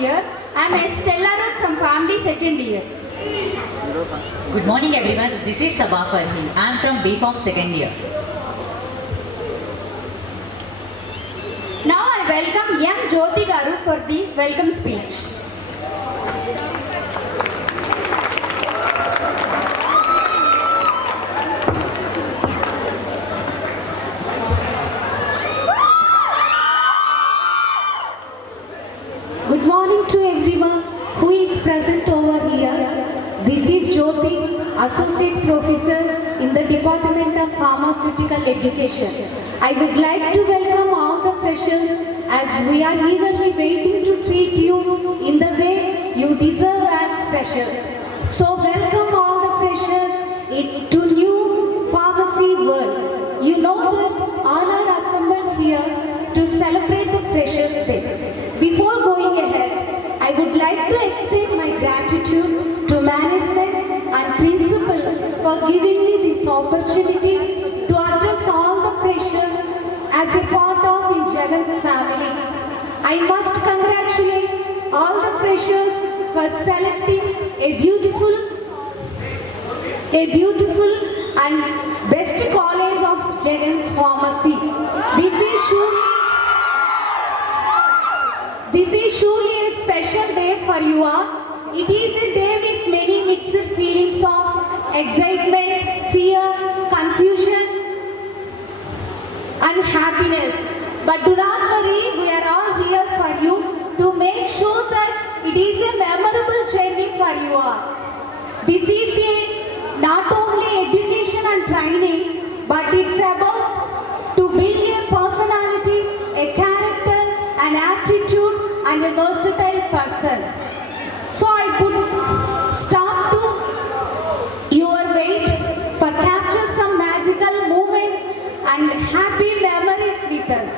here. I am Estella Ruth from Family Second Year. Good morning everyone. This is Sabah Farhi. I am from B.Pharm second year. Now I welcome M. Jyoti Garu for the welcome speech. Good morning to everyone who is present over here. This is Jyoti, Associate Professor in the Department of Pharmaceutical Education. I would like to welcome all the freshers as we are eagerly waiting to treat you in the way you deserve as freshers. So welcome all the freshers into new pharmacy world. You know that all are assembled here to celebrate the Freshers' Day. Before going ahead, I would like to extend my gratitude to management and principal for giving me this opportunity to address all the freshers as a part of in Jagan's family. I must congratulate all the freshers for selecting a beautiful and best college of Jagan's Pharmacy. This is surely a special day for you all. It is a day with many mixed feelings of excitement, fear, confusion and happiness. But do not worry, we are all here for you to make sure that it is a memorable journey for you all. This is not only education and training, but it's about to build a personality, a character, an aptitude and a versatile person. So I put stop to your wait for capture some magical moments and happy memories with us.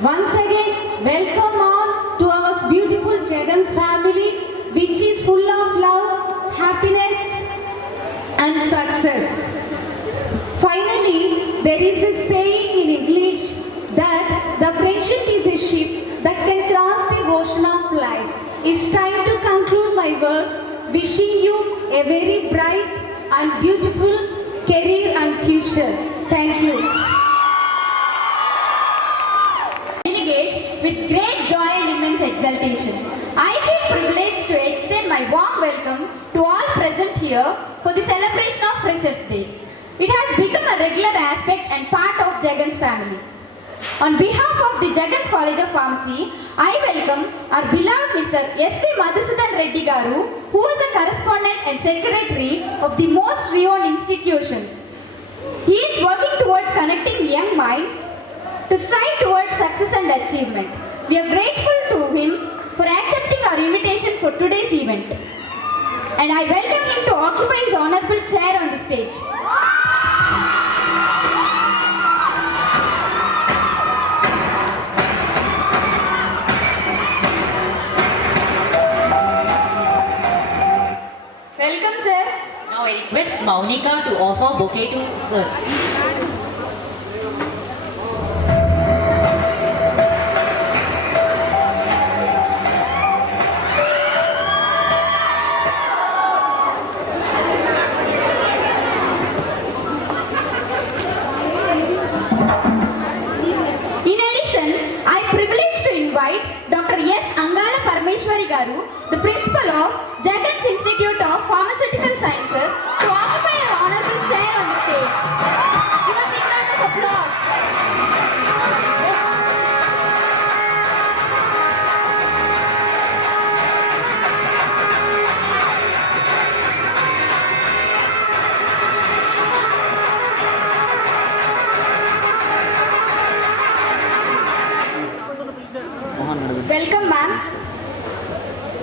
Once again, welcome all to our beautiful Jagan's family, which is full of love, happiness and success. Finally, there is a saying in English that the friendship is a ship that can cross the ocean of life. It's time to conclude my words, wishing you a very bright and beautiful career and future. Thank you. Delegates, with great joy and immense exultation, I feel privileged to extend my warm welcome to all present here for the celebration of Freshers' Day. It has become a regular aspect and part of Jagan's family. On behalf of the Jagan's College of Pharmacy, I welcome our beloved Mr. S.V. Madhusudan Reddy Garu, who is a correspondent and secretary of the most renowned institutions. He is working towards connecting young minds to strive towards success and achievement. We are grateful to him for accepting our invitation for today's event. And I welcome him to occupy his honorable chair on the stage. Welcome, sir. Now I request Maunika to offer bouquet to sir. In addition, I am privileged to invite Dr. S. Angala Parameshwari Garu, the principal of Jagan's Institute of Pharmaceutical Sciences, to occupy an honorable chair on the stage. Give a big round of applause. Welcome, ma'am.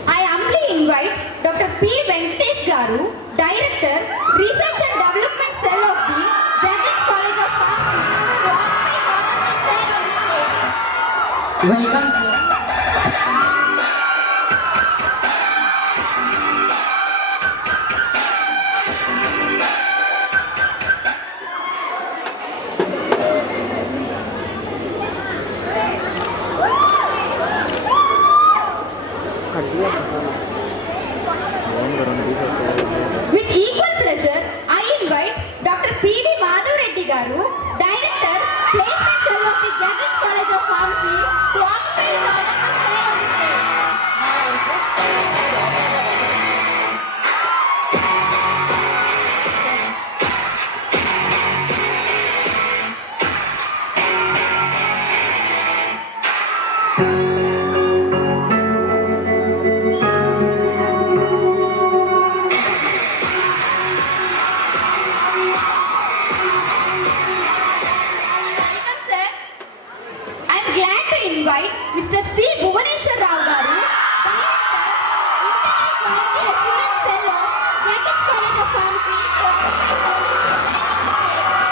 I humbly invite Dr. P. Venkatesh Garu, Director, Research and Development Cell of the Jagan's College of Pharmacy, to occupy honorable chair on the stage. Welcome sir. placement cell of the Jagans College of Pharmacy to occupy his honorable chair on the stage. Now I request Sharon to open the buzzer. Welcome, sir. I am glad to invite Mr. C. Bhuvaneshwar Rao Garu, Director, Internal Quality Assurance Cell of Jagans College of Pharmacy, to occupy his honorable chair on the stage.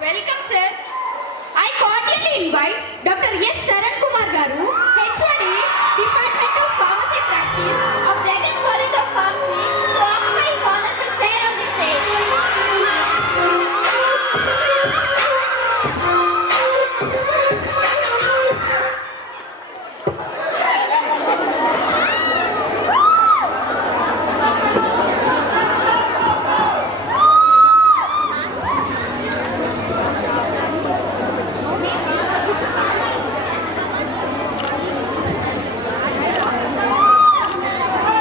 Welcome, sir. I cordially invite Dr. S. Saran Kumar Garu, HOD, Department of Pharmacy Practice of Jagans College of Pharmacy, to occupy his honorable chair on the stage.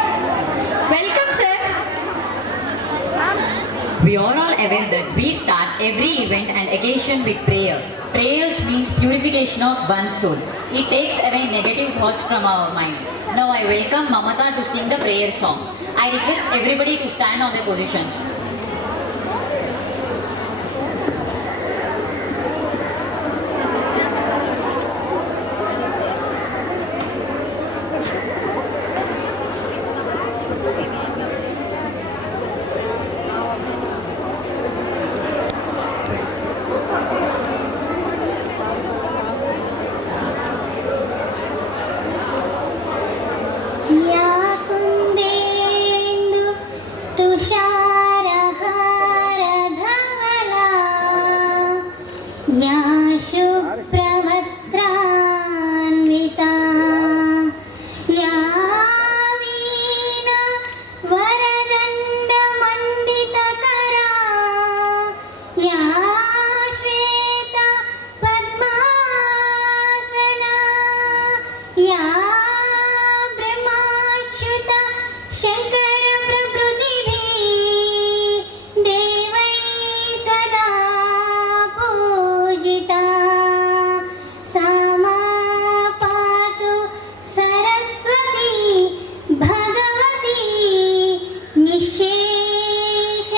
Welcome, sir. We are all aware that we start every event and occasion with prayer. Prayers means purification of one's soul. It takes away negative thoughts from our mind. Now I welcome Mamata to sing the prayer song. I request everybody to stand on their positions. या कुन्देन्दु तुषारहारधवला या शुभ्रवस्त्रान्विता या वीणा वरदण्डमण्डितकरा या श्वेता पद्मासना या ब्रह्माच्युता शङ्कर प्रभृतिभिः देवैः सदा पूजिता सा मा पातु सरस्वती भगवती निःशेष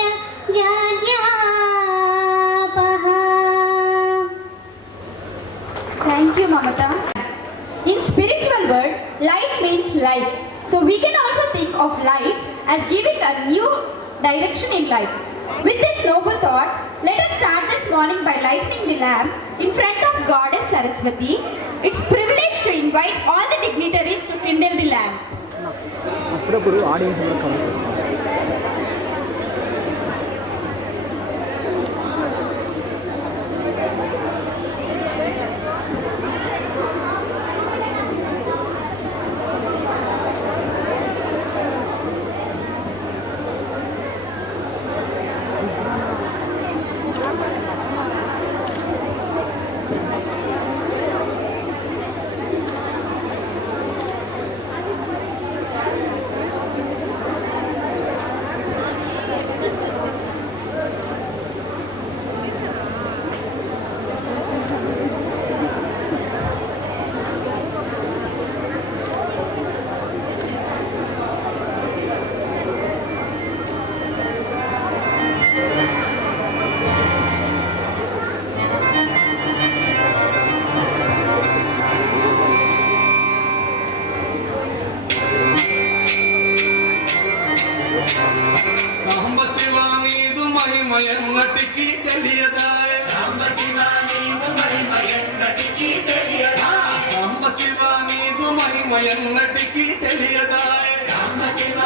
जाड्यापहा. Thank you, Mamata. In spiritual world, light means life. So we can also think of light as giving a new direction in life. With this noble thought, let us start this morning by lighting the lamp in front of Goddess Saraswati. It's privilege to invite all the dignitaries to kindle the lamp. అప్పుడప్పుడు audience కూడా cover చేస్తారు. ఎన్నటికీ తెలియదాయే సాంబశివ నీదు మహిమ ఎన్నటికీ తెలియదాయే సాంబశివ నీదు మహిమ ఎన్నటికీ తెలియదాయే Sambasiva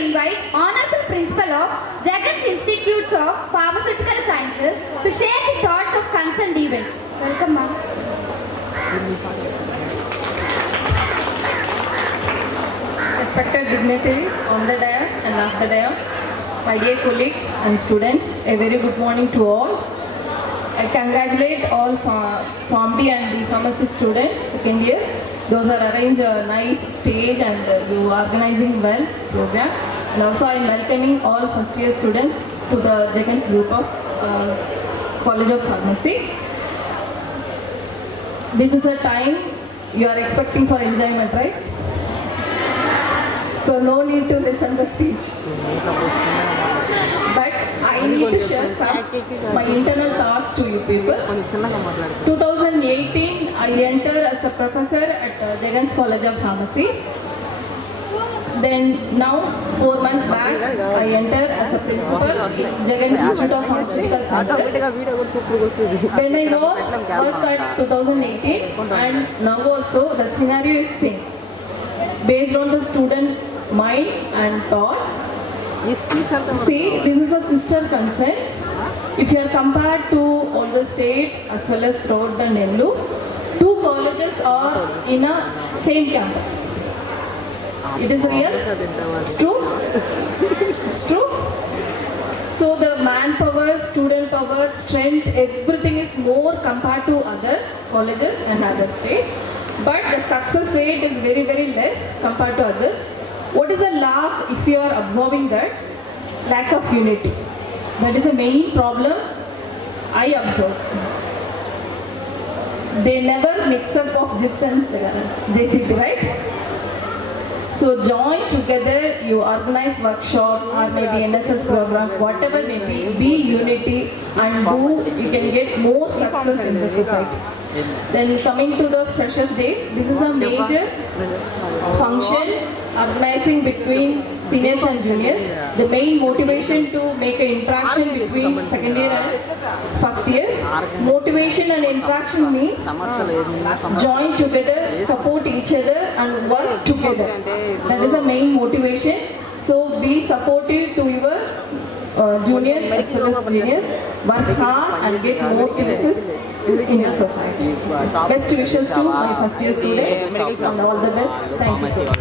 Invite Honorable Principal of Jagan's Institutes of Pharmaceutical Sciences to share the thoughts of concerned event. Welcome, ma'am. Respected dignitaries on the dais and off the dais, my dear colleagues and students, a very good morning to all. I congratulate all PharmD and B Pharmacy students, second years. Those are arranged a nice stage and you are organizing well program. And also I am welcoming all first year students to the Jagan's group of College of Pharmacy. This is a time you are expecting for enjoyment, right? So no need to listen the speech. But I need to share some my internal thoughts to you people. 2018, I entered as a professor at Jagan's College of Pharmacy. Then now, 4 months back, I entered as a principal Jagan's Institute of Pharmaceutical Sciences. When I was worked at 2018 and now also the scenario is same. Based on the student mind and thoughts. See, this is a sister concern. If you are compared to all the state as well as throughout the Nellore, 2 colleges are in a same campus. It is real? It's true? It's true? So the manpower, student power, strength, everything is more compared to other colleges and other state. But the success rate is very, very less compared to others. What is a lack if you are observing that? Lack of unity. That is the main problem I observe. They never mix up of gypsum JCP, right? So join together, you organize workshop or maybe NSS program, whatever may be unity and do, you can get more success in the society. Then coming to the Freshers Day, this is a major function organizing between seniors and juniors. The main motivation to make an interaction between second year and first years. Motivation and interaction means join together, support each other and work together. That is the main motivation. So be supportive to your juniors as well as seniors. Work hard and get more places in the society. Best wishes to my first year students and all the best. Thank you so much.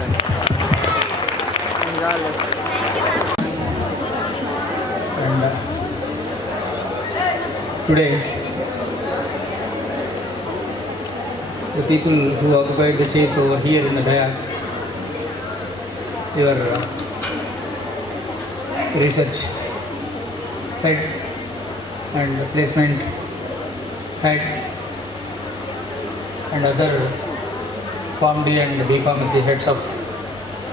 And today, the people who occupied the chairs over here in the dais, your research head and placement head and other PharmD and B Pharmacy heads of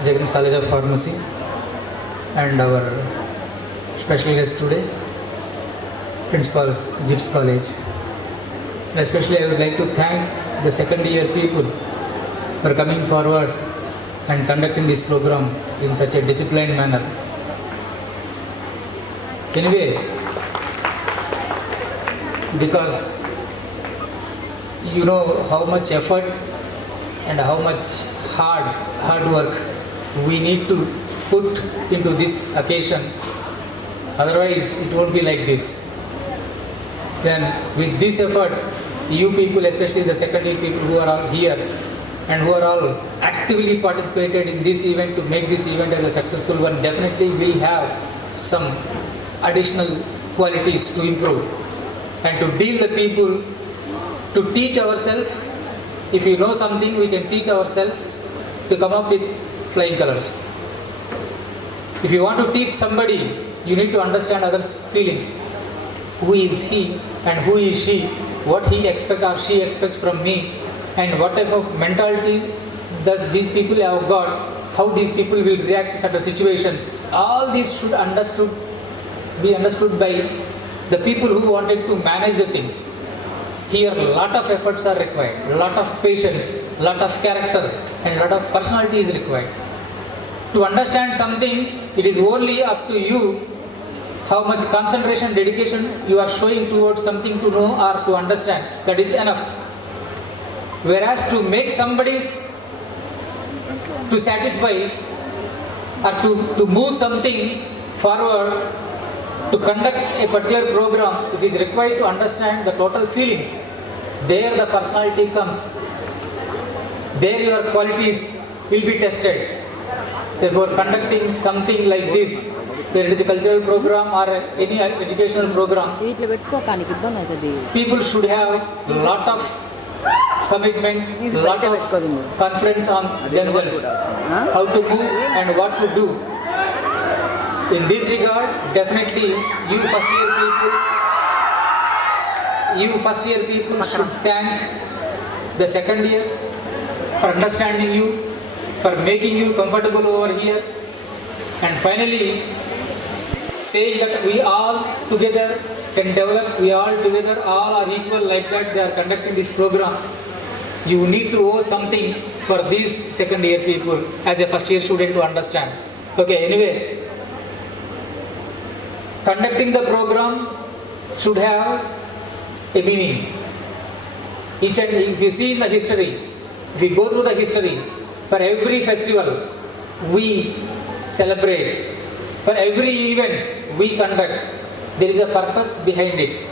Jagan's College of Pharmacy and our special guest today, Principal JIPS College. And especially I would like to thank the second year people for coming forward and conducting this program in such a disciplined manner. Anyway, because you know how much effort and how much hard work we need to put into this occasion, otherwise it won't be like this. Then with this effort, you people, especially the second year people who are all here and who are all actively participated in this event to make this event as a successful one, definitely will have some additional qualities to improve and to deal the people, to teach ourselves. If you know something, we can teach ourselves to come up with flying colors. If you want to teach somebody, you need to understand others' feelings. who is he and who is she, what he expects or she expects from me, and what type of mentality does these people have got, how these people will react to certain situations. All these should be understood by the people who wanted to manage the things. Here a lot of efforts are required, a lot of patience, lot of character and lot of personality is required. To understand something, it is only up to you how much concentration, dedication you are showing towards something to know or to understand. That is enough. Whereas to make somebody's, to satisfy or to move something forward, to conduct a particular program, it is required to understand the total feelings. There the personality comes. There your qualities will be tested. Therefore, conducting something like this, whether it is a cultural program or any educational program, people should have a lot of commitment, lot of confidence on themselves, how to move and what to do. In this regard, definitely you first year people should thank the second years for understanding you, for making you comfortable over here, and finally saying that we all together can develop, we all together all are equal, like that they are conducting this program. You need to owe something for these second year people as a first year student to understand. Okay, anyway, conducting the program should have a meaning. Each and if you see in the history, if we go through the history, for every festival we celebrate, for every event we conduct, there is a purpose behind it.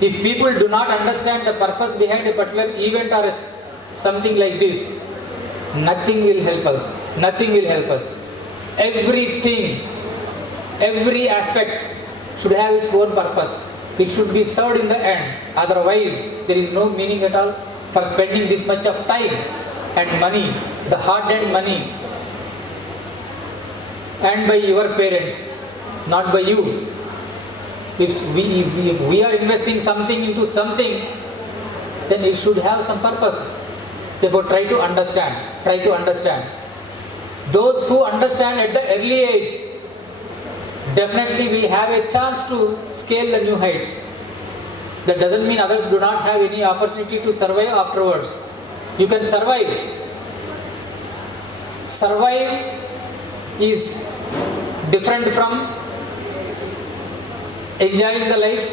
If people do not understand the purpose behind a particular event or something like this, nothing will help us. Nothing will help us. Everything, every aspect should have its own purpose. It should be served in the end. Otherwise, there is no meaning at all for spending this much of time and money, the hard-earned money, and by your parents, not by you. If we are investing something into something, then it should have some purpose. Therefore, try to understand. Try to understand. Those who understand at the early age, definitely will have a chance to scale the new heights. That doesn't mean others do not have any opportunity to survive afterwards. You can survive. Survive is different from enjoying the life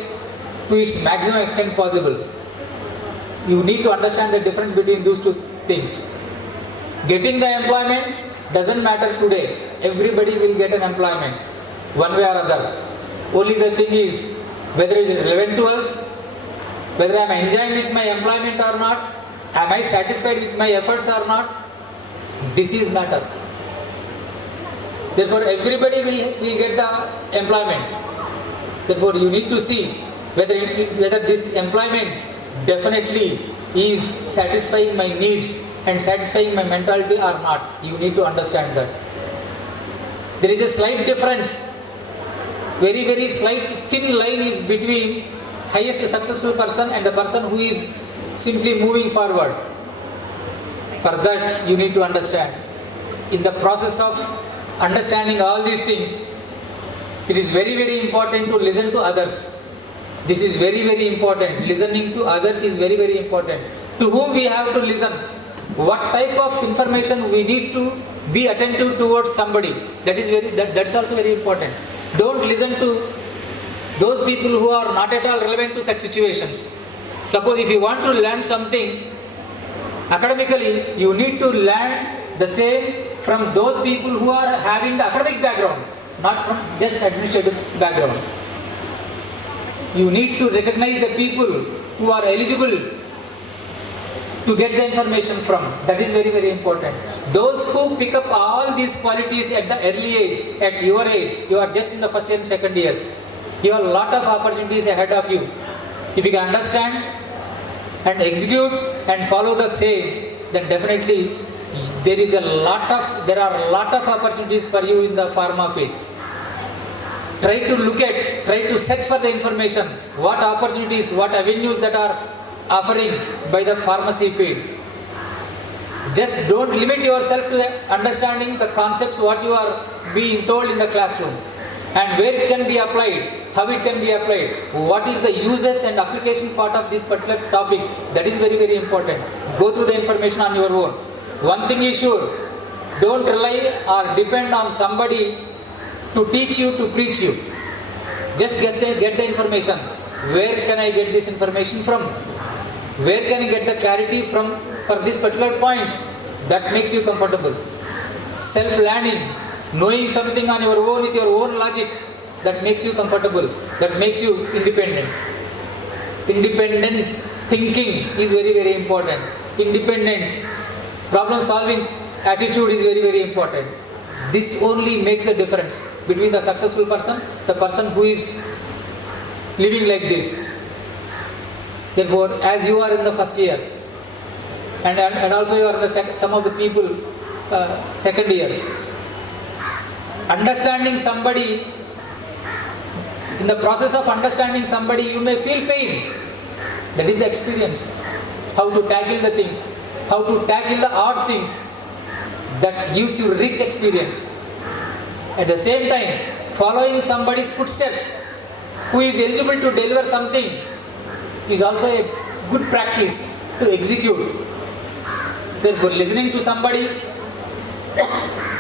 to its maximum extent possible. You need to understand the difference between those two things. Getting the employment doesn't matter today. Everybody will get an employment, one way or other. Only the thing is whether it is relevant to us, whether I am enjoying with my employment or not, am I satisfied with my efforts or not. This is matter. Therefore, everybody will get the employment. Therefore, you need to see whether this employment definitely is satisfying my needs and satisfying my mentality or not. You need to understand that. There is a slight difference, very, very slight thin line is between highest successful person and the person who is simply moving forward. For that, you need to understand. In the process of understanding all these things, it is very, very important to listen to others. This is very, very important. Listening to others is very, very important. To whom we have to listen? What type of information we need to be attentive towards somebody? That's also very important. Don't listen to those people who are not at all relevant to such situations. Suppose if you want to learn something academically, you need to learn the same from those people who are having the academic background, not from just administrative background. You need to recognize the people who are eligible to get the information from. That is very, very important. Those who pick up all these qualities at the early age, at your age, you are just in the first year and second years. You have a lot of opportunities ahead of you. If you can understand and execute and follow the same, then definitely there are a lot of opportunities for you in the pharma field. try to search for the information, what opportunities, what avenues that are offering by the pharmacy field. Just don't limit yourself to understanding the concepts what you are being told in the classroom, and where it can be applied, how it can be applied, what is the uses and application part of these particular topics. That is very, very important. Go through the information on your own. One thing is sure, don't rely or depend on somebody to teach you, to preach you. Just get the information. Where can I get this information from? Where can I get the clarity from for these particular points that makes you comfortable? Self-learning, knowing something on your own with your own logic, that makes you comfortable, that makes you independent. Independent thinking is very, very important. Independent problem solving attitude is very, very important. This only makes the difference between the successful person, the person who is living like this. Therefore, as you are in the first year, and also you are in the some of the people second year, understanding somebody, in the process of understanding somebody, you may feel pain. That is the experience. How to tackle the things, how to tackle the odd things. That gives you rich experience. At the same time, following somebody's footsteps, who is eligible to deliver something, is also a good practice to execute. Therefore, listening to somebody,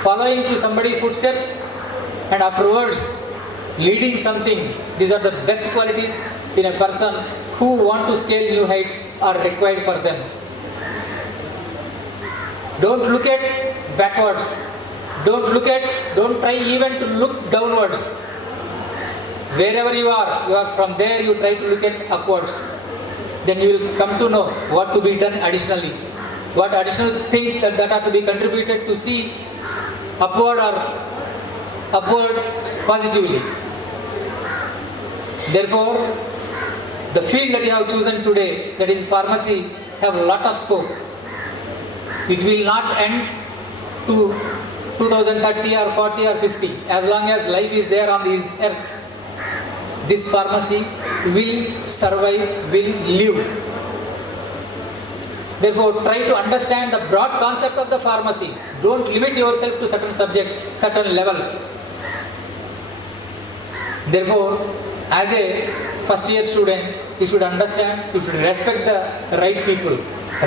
following to somebody's footsteps, and afterwards leading something, these are the best qualities in a person who want to scale new heights are required for them. Don't look at backwards. Don't try even to look downwards. Wherever you are from there, you try to look at upwards. Then you will come to know what to be done additionally. What additional things that are to be contributed to see upward positively. Therefore, the field that you have chosen today, that is pharmacy, have a lot of scope. It will not end to 2030 or 40 or 50. As long as life is there on this earth, this pharmacy will survive, will live. Therefore, try to understand the broad concept of the pharmacy. Don't limit yourself to certain subjects, certain levels. Therefore, as a first year student, you should understand, you should respect the right people.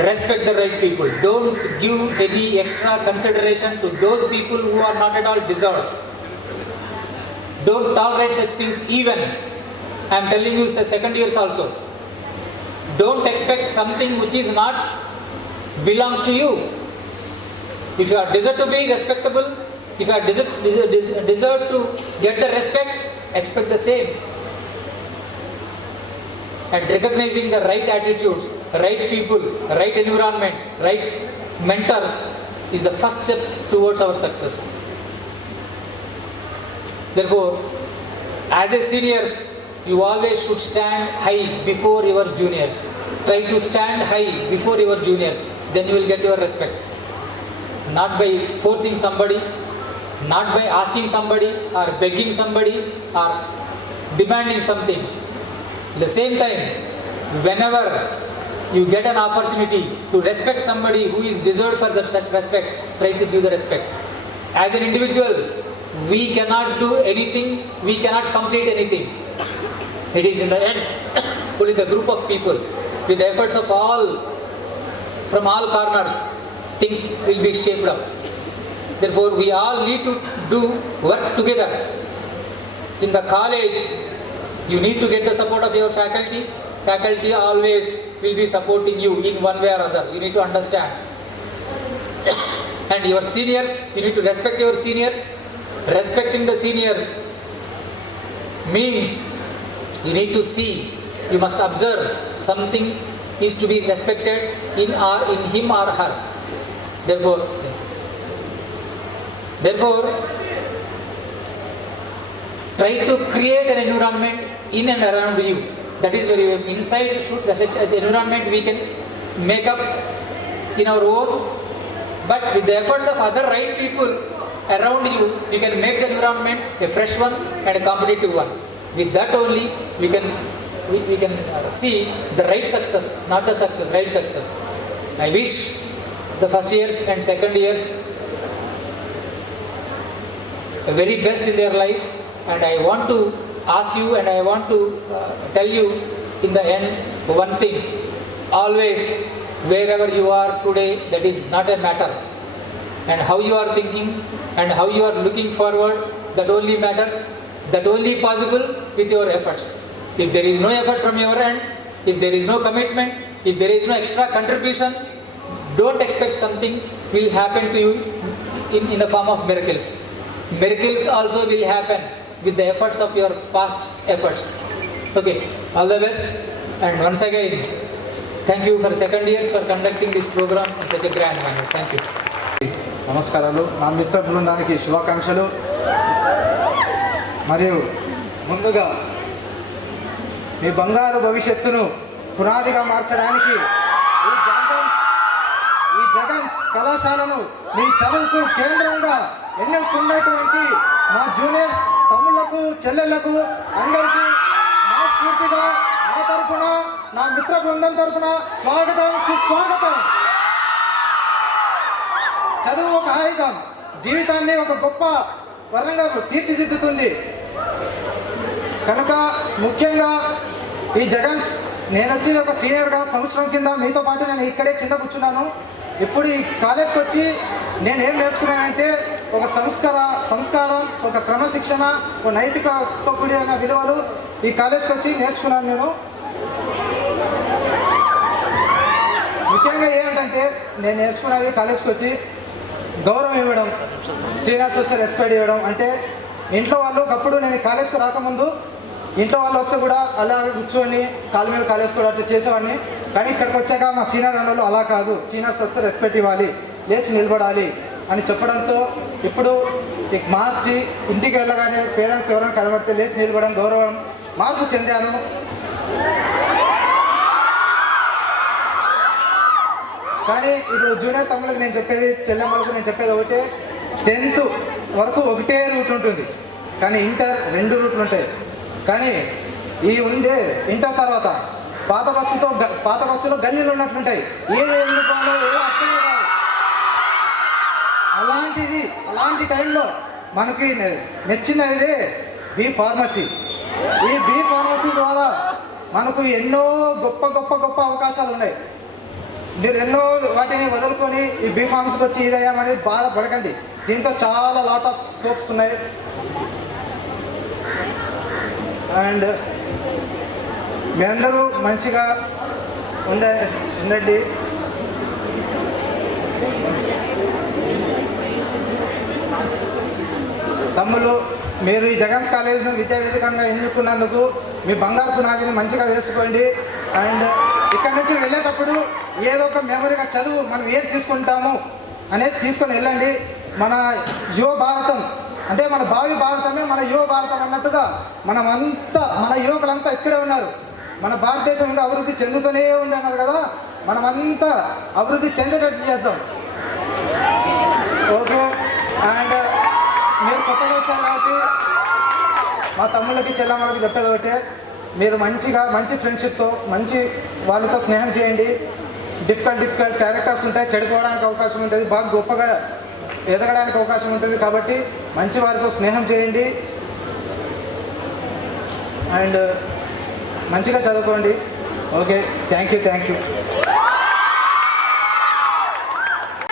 Respect the right people. Don't give any extra consideration to those people who are not at all deserved. Don't tolerate such things even. I am telling you, second years also. Don't expect something which is not belongs to you. If you are deserved to be respectable, if you are deserved to get the respect, expect the same. And recognizing the right attitudes, right people, right environment, right mentors is the first step towards our success. Therefore, as a seniors, you always should stand high before your juniors. Try to stand high before your juniors, then you will get your respect. Not by forcing somebody, not by asking somebody or begging somebody or demanding something. At the same time, whenever you get an opportunity to respect somebody who is deserved for that respect, try to give the respect. As an individual, we cannot do anything, we cannot complete anything. It is in the end only the group of people, with the efforts of all, from all corners, things will be shaped up. Therefore, we all need to do work together. In the college, you need to get the support of your faculty. Faculty always will be supporting you in one way or other. You need to understand. And your seniors, you need to respect your seniors. Respecting the seniors means you need to see, you must observe something is to be respected in him or her. Therefore, try to create an environment in and around you. That is very inside such environment we can make up in our own, but with the efforts of other right people, around you, we can make the environment a fresh one and a competitive one. With that only, we can see the right success, not the success, right success. I wish the first years and second years the very best in their life, and I want to ask you and I want to tell you in the end one thing: always, wherever you are today, that is not a matter, and how you are thinking and how you are looking forward, that only matters, that only possible with your efforts. If there is no effort from your end, if there is no commitment, if there is no extra contribution, don't expect something will happen to you in the form of miracles. Miracles also will happen with the efforts of your past efforts. Okay, all the best, and once again, thank you for second years for conducting this program in such a grand manner. Thank you. నమస్కారాలు. నా మిత్ర బృందానికి శుభాకాంక్షలు. మరియు ముందుగా మీ బంగారు భవిష్యత్తును పునాదిగా మార్చడానికి ఈ జగన్స్ కళాశాలను మీ చదువుకు కేంద్రంగా ఎన్నుకున్నటువంటి మా జూనియర్స్ తమ్ముళ్లకు చెల్లెళ్లకు అందరికీ మనస్ఫూర్తిగా నా తరఫున, నా మిత్ర బృందం తరఫున స్వాగతం, సుస్వాగతం. చదువు ఒక ఆయుధం, జీవితాన్ని ఒక గొప్ప వరంగా తీర్చిదిద్దుతుంది. కనుక ముఖ్యంగా ఈ జగన్స్, నేను వచ్చి ఒక సీనియర్గా సంవత్సరం కింద మీతో పాటు నేను ఇక్కడే కింద కూర్చున్నాను. ఇప్పుడు ఈ కాలేజ్కి వచ్చి నేను ఏం నేర్చుకున్నానంటే ఒక సంస్కారం, ఒక క్రమశిక్షణ, ఒక నైతికతో కూడిన విలువలు ఈ కాలేజ్కి వచ్చి నేర్చుకున్నాను నేను. ముఖ్యంగా ఏంటంటే నేను నేర్చుకున్నది కాలేజ్కి వచ్చి గౌరవం ఇవ్వడం, సీనియర్స్ వస్తే రెస్పెక్ట్ ఇవ్వడం. అంటే ఇంట్లో వాళ్ళు ఒకప్పుడు నేను కాలేజ్కి రాకముందు ఇంట్లో వాళ్ళు వస్తే కూడా అలా కూర్చొని కాళ్ళ మీద కాలేసుకోవడం అట్లా చేసేవాడిని. కానీ ఇక్కడికి వచ్చాక మా సీనియర్ అన్నలు అలా కాదు, సీనియర్స్ వస్తే రెస్పెక్ట్ ఇవ్వాలి, లేచి నిలబడాలి అని చెప్పడంతో ఇప్పుడు మార్చి ఇంటికి వెళ్ళగానే పేరెంట్స్ ఎవరైనా కనబడితే లేచి నిలబడడం, గౌరవం మార్పు చెందాను. కానీ ఇప్పుడు జూనియర్ తమ్ముళ్ళకి నేను చెప్పేది, చెల్లెమ్మలకు నేను చెప్పేది ఒకటే: 10th వరకు ఒకటే రూట్ ఉంటుంది, కానీ ఇంటర్ 2 రూట్లు ఉంటాయి. కానీ ఈ ఉండే ఇంటర్ తర్వాత పాత బస్సులో గల్లీలు ఉన్నట్లుంటాయి, ఏది ఎందుకోవాలో ఏదో అర్థం కాదు. అలాంటి టైంలో మనకి నచ్చినదే బీ ఫార్మసీ. ఈ బీ ఫార్మసీ ద్వారా మనకు ఎన్నో గొప్ప అవకాశాలు ఉన్నాయి. మీరు ఎన్నో వాటిని వదులుకొని ఈ బీ ఫార్మసీకి వచ్చి ఇదయ్యామని బాధపడకండి. దీంతో చాలా లాట్ ఆఫ్ స్కోప్స్ ఉన్నాయి. అండ్ మీ అందరూ మంచిగా ఉండండి. తమ్ముళ్ళు, మీరు ఈ జగన్స్ కాలేజ్ను విద్యావేదికంగా ఎన్నుకున్నందుకు మీ బంగారు పునాదిని మంచిగా వేసుకోండి. అండ్ ఇక్కడ నుంచి వెళ్ళేటప్పుడు ఏదో ఒక మెమరీగా చదువు మనం ఏది తీసుకుంటాము అనేది తీసుకొని వెళ్ళండి. మన యువ భారతం అంటే మన భావి భారతమే మన యువ భారతం అన్నట్టుగా మన యువకులంతా ఇక్కడే ఉన్నారు. మన భారతదేశం ఇంకా అభివృద్ధి చెందుతూనే ఉంది అన్నారు కదా, మనమంతా అభివృద్ధి చెందేటట్టు చేస్తాం. ఓకే. అండ్ మీరు కొత్తగా వచ్చారు కాబట్టి మా తమ్ముళ్ళకి చెల్లమ్మలకి చెప్పేది ఒకటే: మీరు మంచి ఫ్రెండ్షిప్తో మంచి వాళ్ళతో స్నేహం చేయండి. డిఫికల్ట్ క్యారెక్టర్స్ ఉంటాయి, చెడిపోవడానికి అవకాశం ఉంటుంది, బాగా గొప్పగా ఎదగడానికి అవకాశం ఉంటుంది. కాబట్టి మంచి వారితో స్నేహం చేయండి అండ్ మంచిగా చదువుకోండి. Okay, thank you.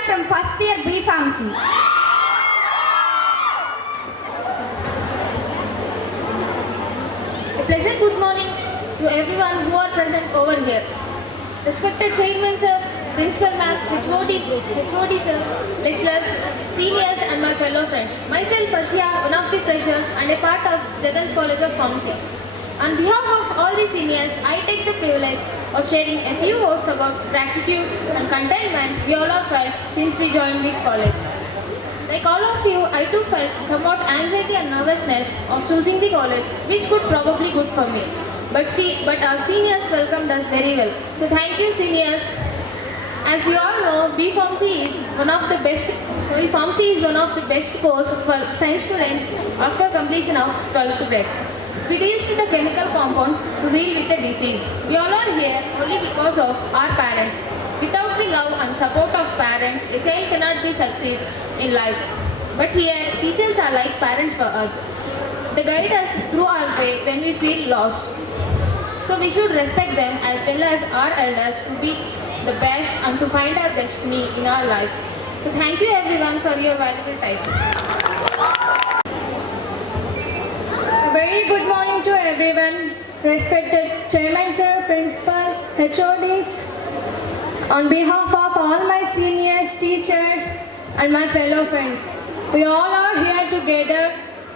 From first year B Pharmacy. A pleasant good morning to everyone who are present over here. Respected Chairman Sir, Principal Ma'am, HOD Sir, lecturers, seniors and my fellow friends. Myself Ashia, one of the freshers and a part of Jagans College of Pharmacy. On behalf of all the seniors, I take the privilege of sharing a few words about gratitude and contentment we all have felt since we joined this college. Like all of you, I too felt somewhat anxiety and nervousness of choosing the college, which could probably good for me. But our seniors welcomed us very well. So thank you, seniors. As you all know, B Pharmacy is one of the best Sorry, pharmacy is one of the best course for science students after completion of 12th grade. We deal with the chemical compounds to deal with the disease. We all are here only because of our parents. Without the love and support of parents, a child cannot be succeed in life. But here, teachers are like parents for us. They guide us through our way when we feel lost. So we should respect them as well as our elders to be the best and to find our destiny in our life. So thank you everyone for your valuable time. Very good morning to everyone. Respected Chairman Sir, Principal, HODs. On behalf of all my seniors, teachers and my fellow friends, we all are here together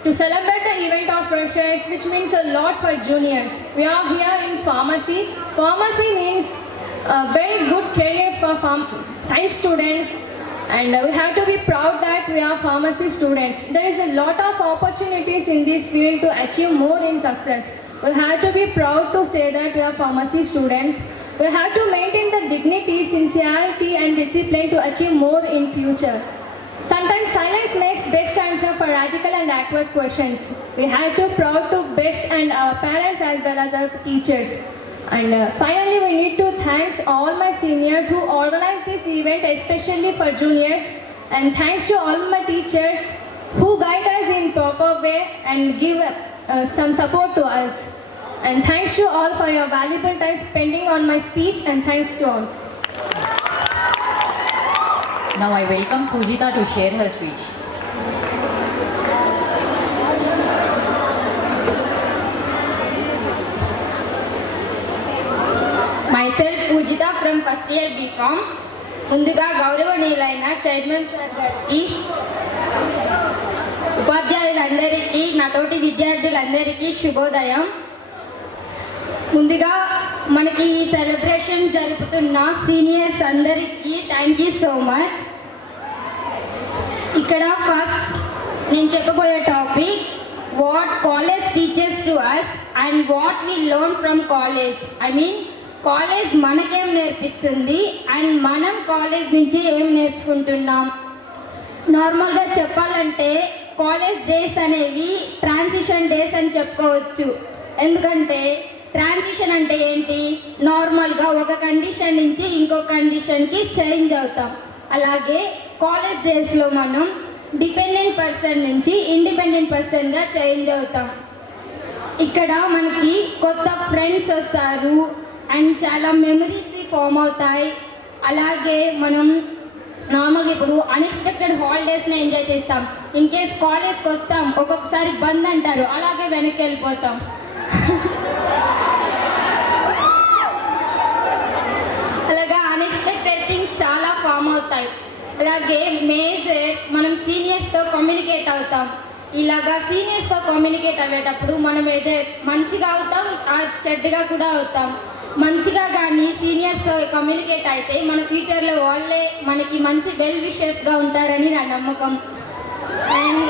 to celebrate the event of freshers, which means a lot for juniors. We are here in pharmacy. Pharmacy means a very good career for science students, and we have to be proud that we are pharmacy students. There is a lot of opportunities in this field to achieve more in success. We have to be proud to say that we are pharmacy students. We have to maintain the dignity, sincerity and discipline to achieve more in future. Sometimes silence makes best answer for radical and awkward questions. We have to proud to best and our parents as well as our teachers. And finally, we need to thank all my seniors who organized this event, especially for juniors. And thanks to all my teachers who guide us in proper way and give some support to us. And thanks to all for your valuable time spending on my speech, and thanks to all. Now I welcome Pujita to share her speech. Myself Pujita from first year BCom. ముందుగా గౌరవనీయులైన chairman sir గారికి, ఉపాధ్యాయులందరికీ, నాతోటి విద్యార్థులందరికీ శుభోదయం. ముందుగా మనకి ఈ celebration జరుపుతున్న సీనియర్స్ అందరికీ థ్యాంక్ యూ సో మచ్. ఇక్కడ ఫస్ట్ నేను చెప్పబోయే topic what college teachers to us and what we learn from college. I mean college మనకేం నేర్పిస్తుంది అండ్ మనం కాలేజ్ నుంచి ఏం నేర్చుకుంటున్నాం. నార్మల్గా చెప్పాలంటే కాలేజ్ డేస్ అనేవి ట్రాన్సిషన్ డేస్ అని చెప్పుకోవచ్చు. ఎందుకంటే ట్రాన్సిషన్ అంటే ఏంటి, నార్మల్గా ఒక కండిషన్ నుంచి ఇంకో కండిషన్కి చేంజ్ అవుతాం. అలాగే కాలేజ్ డేస్లో మనం డిపెండెంట్ పర్సన్ నుంచి ఇండిపెండెంట్ పర్సన్గా చేంజ్ అవుతాం. ఇక్కడ మనకి కొత్త ఫ్రెండ్స్ వస్తారు అండ్ చాలా మెమరీస్ ఫామ్ అవుతాయి. అలాగే మనం నార్మల్గా ఇప్పుడు అన్ఎక్స్పెక్టెడ్ హాలిడేస్ని ఎంజాయ్ చేస్తాం. ఇన్ కేస్ కాలేజ్కి వస్తాం, ఒక్కొక్కసారి బంద్ అంటారు, అలాగే వెనక్కి వెళ్ళిపోతాం. అలాగా అన్ఎక్స్పెక్టెడ్ థింగ్స్ చాలా ఫామ్ అవుతాయి. అలాగే మేజర్ మనం సీనియర్స్తో కమ్యూనికేట్ అవుతాం. ఇలాగా సీనియర్స్తో కమ్యూనికేట్ అయ్యేటప్పుడు మనం ఏదో మంచిగా అవుతాం, చెడ్డగా కూడా అవుతాం. మంచిగా కానీ సీనియర్స్తో కమ్యూనికేట్ అయితే మన ఫ్యూచర్లో వాళ్ళే మనకి మంచి వెల్ విషెస్గా ఉంటారని నా నమ్మకం. అండ్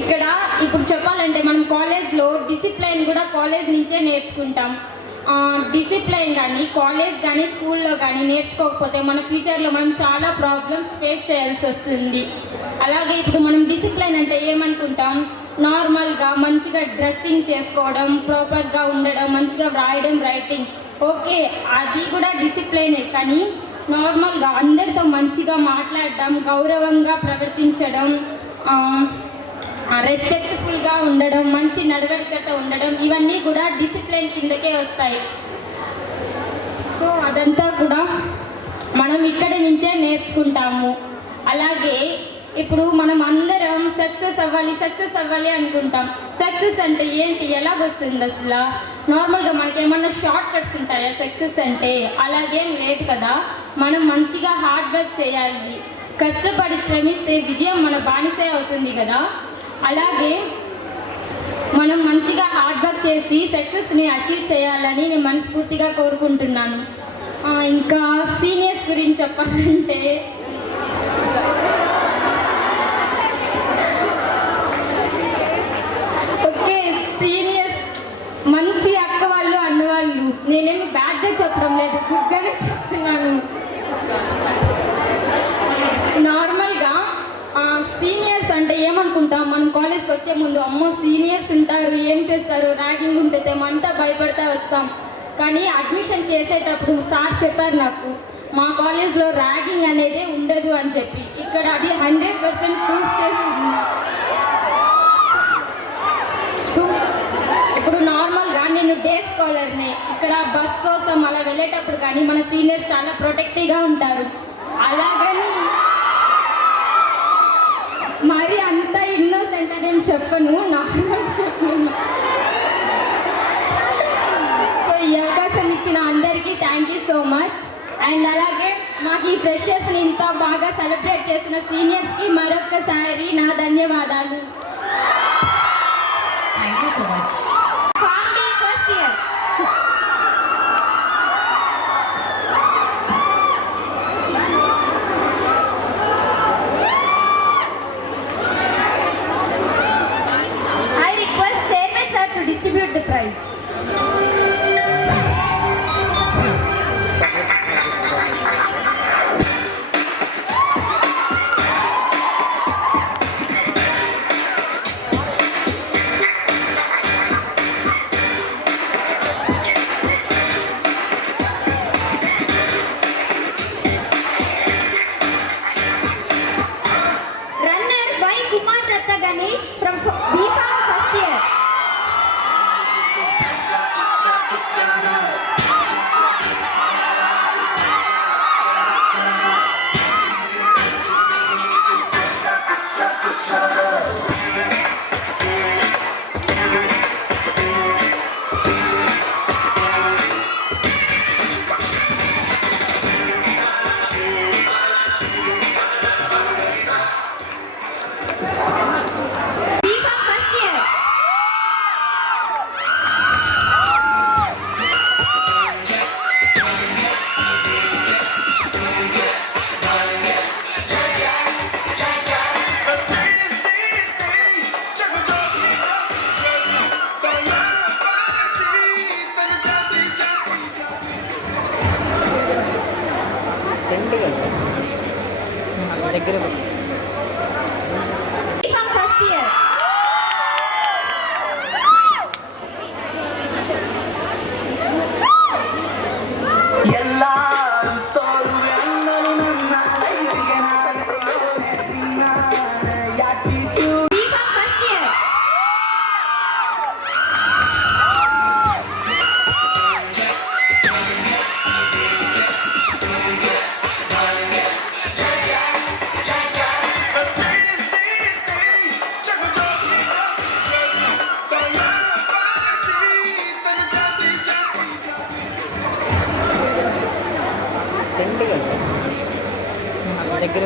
ఇక్కడ ఇప్పుడు చెప్పాలంటే మనం కాలేజ్లో డిసిప్లైన్ కూడా కాలేజ్ నుంచే నేర్చుకుంటాం. డిసిప్లైన్ కానీ కాలేజ్ కానీ స్కూల్లో కానీ నేర్చుకోకపోతే మన ఫ్యూచర్లో మనం చాలా ప్రాబ్లమ్స్ ఫేస్ చేయాల్సి వస్తుంది. అలాగే ఇప్పుడు మనం డిసిప్లైన్ అంటే ఏమనుకుంటాం, నార్మల్గా మంచిగా డ్రెస్సింగ్ చేసుకోవడం, ప్రాపర్గా ఉండడం, మంచిగా వ్రాయడం, రైటింగ్, ఓకే అది కూడా డిసిప్లైనే. కానీ నార్మల్గా అందరితో మంచిగా మాట్లాడడం, గౌరవంగా ప్రవర్తించడం, రెస్పెక్ట్ఫుల్గా ఉండడం, మంచి నడవడికతో ఉండడం, ఇవన్నీ కూడా డిసిప్లైన్ కిందకే వస్తాయి. సో అదంతా కూడా మనం ఇక్కడి నుంచే నేర్చుకుంటాము. అలాగే ఇప్పుడు మనం అందరం సక్సెస్ అవ్వాలి అనుకుంటాం. సక్సెస్ అంటే ఏంటి, ఎలాగొస్తుంది అసలు? నార్మల్గా మనకి ఏమన్నా షార్ట్ కట్స్ ఉంటాయా సక్సెస్ అంటే? అలాగేం లేదు కదా. మనం మంచిగా హార్డ్ వర్క్ చేయాలి, కష్టపడి శ్రమిస్తే విజయం మన బానిసే అవుతుంది కదా. అలాగే మనం మంచిగా హార్డ్ వర్క్ చేసి సక్సెస్ని అచీవ్ చేయాలని నేను మనస్ఫూర్తిగా కోరుకుంటున్నాను. ఇంకా సీనియర్స్ గురించి చెప్పాలంటే ఓకే, సీనియర్స్ మంచి అక్క వాళ్ళు అన్నవాళ్ళు. నేనేమి బ్యాడ్గా చెప్పడం లేదు, గుడ్గానే చెప్తున్నాను. వచ్చే ముందు అమ్మో సీనియర్స్ ఉంటారు ఏం చేస్తారు ర్యాగింగ్ ఉంటుంది అంతా భయపడతా వస్తాం. కానీ అడ్మిషన్ చేసేటప్పుడు సార్ చెప్పారు నాకు మా కాలేజ్లో ర్యాగింగ్ అనేది ఉండదు అని చెప్పి. ఇక్కడ అది 100% ప్రూఫ్ చేస్తుంది. సో ఇప్పుడు నార్మల్గా నేను డే స్కాలర్ని, ఇక్కడ బస్ కోసం అలా వెళ్ళేటప్పుడు కానీ మన సీనియర్స్ చాలా ప్రొటెక్టివ్గా ఉంటారు. అలాగని మరి అంత ఇన్నోసెంట్ అని నేను చెప్పను, నార్మల్ చెప్పను. సో ఈ అవకాశం ఇచ్చిన అందరికీ thank you so much. And అలాగే మాకు ఈ ఫ్రెషర్స్ని ఇంత బాగా సెలబ్రేట్ చేసిన సీనియర్స్కి మరొక్కసారి నా ధన్యవాదాలు. Thank you so much. Farm Day first year. I request Chairman sir to distribute the prize. Runner Y. Kumar Datta Ganesh from B.Farm first year. B.Farm first year. B.Farm first year. ಎಲ್ಲಾರು ಸೋಲು ಎನ್ನಲು ನನ್ನ ಲೈಫಿಗೆ ಯಾಟಿಟ್ಯೂಡ್ B.Farm first year. దగ్గర